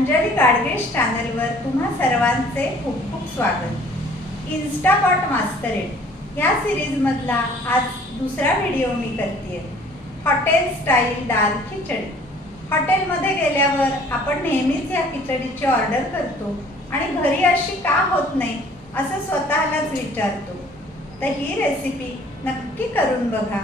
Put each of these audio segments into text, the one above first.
अंजली गाडगेश चॅनलवर तुम्हा सर्वांचे खूप खूप स्वागत. इन्स्टापॉट मास्टरेट या सिरीजमधला आज दुसरा व्हिडिओ मी करते हॉटेल स्टाईल दाल खिचडी. हॉटेलमध्ये गेल्यावर आपण नेहमीच या खिचडीची ऑर्डर करतो आणि घरी अशी का होत नाही असं स्वतःलाच विचारतो. तर ही रेसिपी नक्की करून बघा.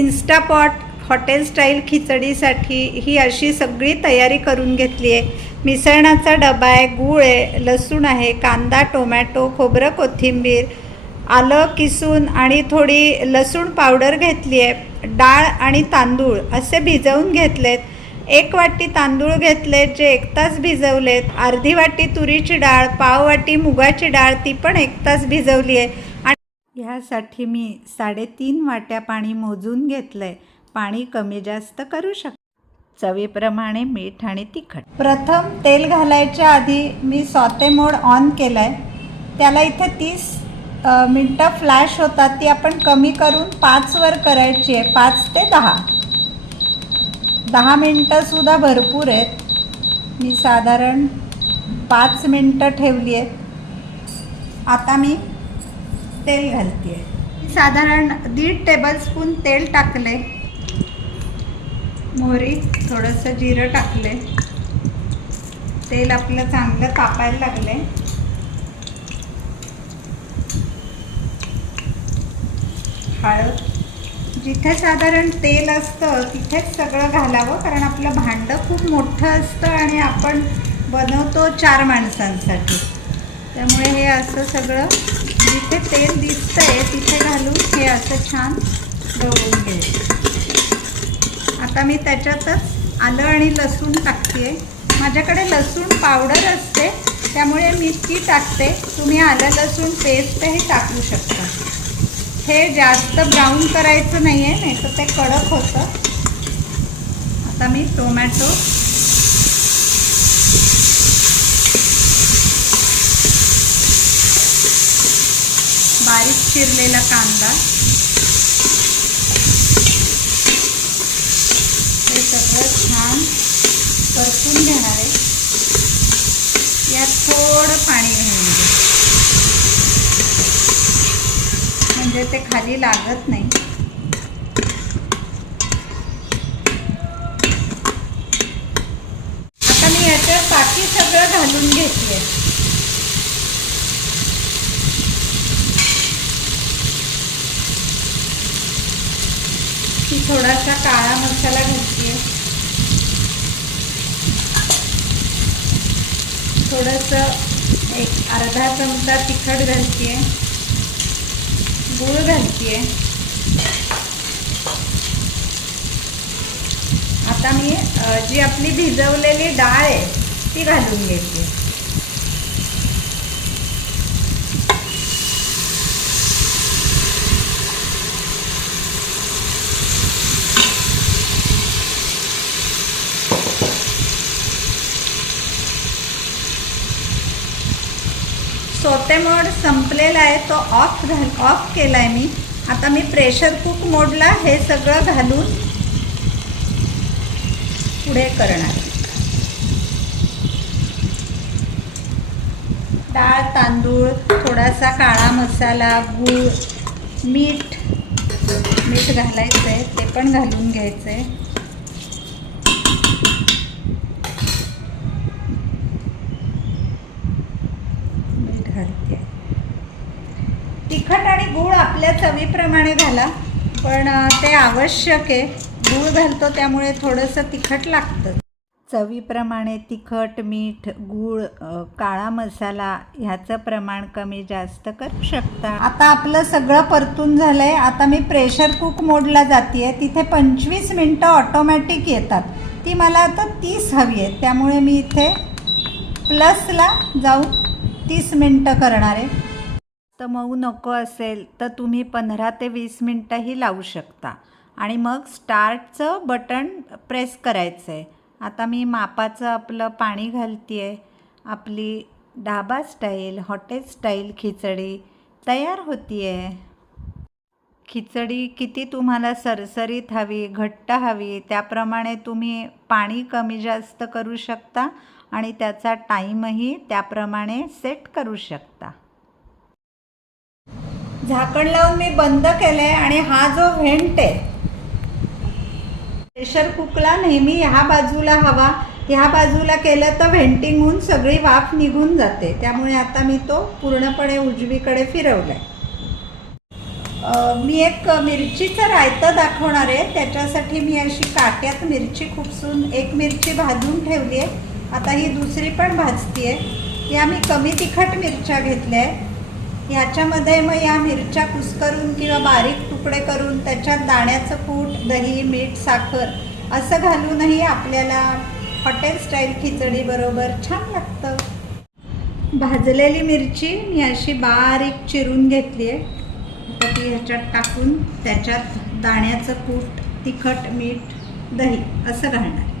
इन्स्टापॉट हॉटेल स्टाईल खिचडीसाठी ही अशी सगळी तयारी करून घेतली आहे. मिसळणाचा डबा आहे गूळ आहे लसूण आहे कांदा टोमॅटो खोबरं कोथिंबीर आलं किसून आणि थोडी लसूण पावडर घेतली आहे. डाळ आणि तांदूळ असे भिजवून घेतलेत. एक वाटी तांदूळ घेतलेत जे एक तास भिजवलेत. अर्धी वाटी तुरीची डाळ पाव वाटी मुगाची डाळ ती पण एक तास भिजवली आहे. आणि ह्यासाठी मी साडेतीन वाट्या पाणी मोजून घेतलं आहे पाणी कमी जास्त करू शकतो. चवीप्रमाणे मीठ आणि तिखट. प्रथम तेल घालायच्या आधी मी सॉते मोड ऑन केलं आहे त्याला इथे तीस मिनटं फ्लॅश होतात ती आपण कमी करून पाचवर करायची आहे पाच ते दहा. दहा मिनटंसुद्धा भरपूर आहेत. मी साधारण पाच मिनटं ठेवली आहेत. आता मी तेल घालते आहे साधारण दीड टेबलस्पून तेल टाकले मोहरी थोडंसं जिरं टाकले. तेल आपलं चांगलं तापायला लागले. हळद. जिथे साधारण तेल असतं तिथेच सगळं घालावं कारण आपलं भांडं खूप मोठं असतं आणि आपण बनवतो चार माणसांसाठी. त्यामुळे हे असं सगळं जिथे तेल दिसतंय तिथे घालून हे असं छान दळून घ्यायचं. आता मी त्याच्यातच आलं आणि लसूण टाकते. माझ्याकडे लसूण पावडर असते त्यामुळे मी ती टाकते. तुम्ही आलं लसूण पेस्टही टाकू शकता. हे जास्त ब्राऊन करायचं नाही आहे नाही तर ते कडक होतं. आता मी टोमॅटो बारीक चिरलेला कांदा हे सगळं छान परतून घेणार आहे यात थोडं पाणी घालून म्हणजे ते खाली लागत नाही. आता मी याच्यात बाकी सगळं घालून घेतले थोडासा काळा मसाला घालते थोडंसं एक अर्धा चमचा तिखट घालते गूळ घालते आता मी जी आपली भिजवलेली डाळ आहे ती घालून घेते. सोते मोड संपलेला आहे तो ऑफ घाल ऑफ केला आहे मी. आता मी प्रेशर कुक मोडला हे सगळं घालून पुढे करणार. डाळ तांदूळ थोडासा काळा मसाला गूळ मीठ मीठ घालायचं आहे ते पण घालून घ्यायचं आहे मीठ घालते तिखट आणि गूळ आपल्या चवीप्रमाणे घाला पण ते आवश्यक आहे. गूळ घालतो त्यामुळे थोडंसं तिखट लागतं. चवीप्रमाणे तिखट मीठ गूळ काळा मसाला ह्याचं प्रमाण कमी जास्त करू शकता. आता आपलं सगळं परतून झालं आहे आता मी प्रेशर कुक मोडला जाते तिथे पंचवीस मिनटं ऑटोमॅटिक येतात. ती मला आता तीस हवी आहे त्यामुळे मी इथे प्लसला जाऊन तीस मिनटं करणार आहे. तर मऊ नको असेल तर तुम्ही पंधरा ते वीस मिनटंही लावू शकता. आणि मग स्टार्टचं बटन प्रेस करायचं आहे आता मी मापाचं आपलं पाणी घालते आहे आपली ढाबा स्टाईल हॉटेल स्टाईल खिचडी तयार होती आहे खिचडी किती तुम्हाला सरसरीत हवी घट्ट हवी त्याप्रमाणे तुम्ही पाणी कमी जास्त करू शकता आणि त्याचा टाईमही त्याप्रमाणे सेट करू शकता. झाकण लावून मी बंद केलं आहे आणि हा जो व्हेंट आहे प्रेशर कुकला नेहमी ह्या बाजूला हवा. ह्या बाजूला केलं तर व्हेंटिंग होऊन सगळी वाफ निघून जाते. त्यामुळे आता मी तो पूर्णपणे उजवीकडे फिरवला आहे मी एक मिरचीचं रायतं दाखवणार आहे. त्याच्यासाठी मी अशी काट्यात मिरची खुपसून एक मिरची भाजून ठेवली आहे. आता ही दुसरी पण भाजती आहे या मी कमी तिखट मिरच्या घेतल्या आहे ह्याच्यामध्ये मग या मिरच्या कुसकरून किंवा बारीक तुकडे करून त्याच्यात दाण्याचं कूट दही मीठ साखर असं घालूनही आपल्याला हॉटेल स्टाईल खिचडीबरोबर छान लागतं. भाजलेली मिरची मी अशी बारीक चिरून घेतली आहे. तर ती ह्याच्यात टाकून त्याच्यात दाण्याचं कूट तिखट मीठ दही असं घालणार.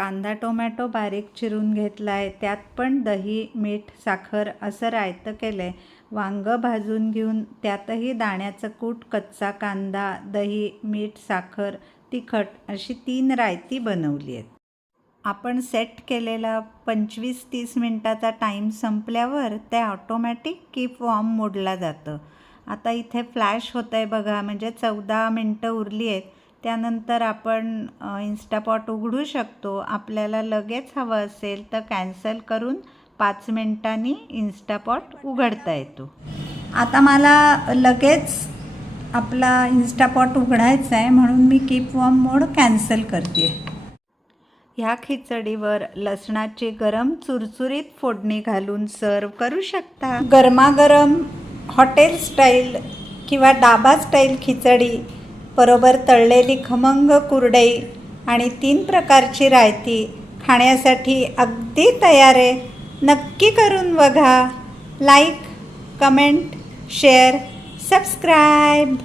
कांदा टोमॅटो बारीक चिरून घेतला आहे त्यात पण दही मीठ साखर असं रायतं केलं आहे वांगं भाजून घेऊन त्यातही दाण्याचं कूट कच्चा कांदा दही मीठ साखर तिखट अशी तीन रायती बनवली आहेत. आपण सेट केलेला पंचवीस तीस मिनटाचा टाईम संपल्यावर ते ऑटोमॅटिक कीप वॉर्म मोडला जातं. आता इथे फ्लॅश होतं आहे बघा म्हणजे चौदा मिनटं उरली आहेत. त्यानंतर आपण इन्स्टापॉट उघडू शकतो. आपल्याला लगेच हवं असेल तर कॅन्सल करून पाच मिनटांनी इन्स्टापॉट उघडता येतो. आता मला लगेच आपला इन्स्टापॉट उघडायचा आहे म्हणून मी कीप वॉर्म मोड कॅन्सल करते. ह्या खिचडीवर लसणाची गरम चुरचुरीत फोडणी घालून सर्व करू शकता. गरमागरम हॉटेल स्टाईल किंवा डाबा स्टाईल खिचडी बरोबर तळलेली खमंग कुरडई आणि तीन प्रकारची रायती खाण्यासाठी अगदी तयार आहे. नक्की करून बघा. Like comment share subscribe.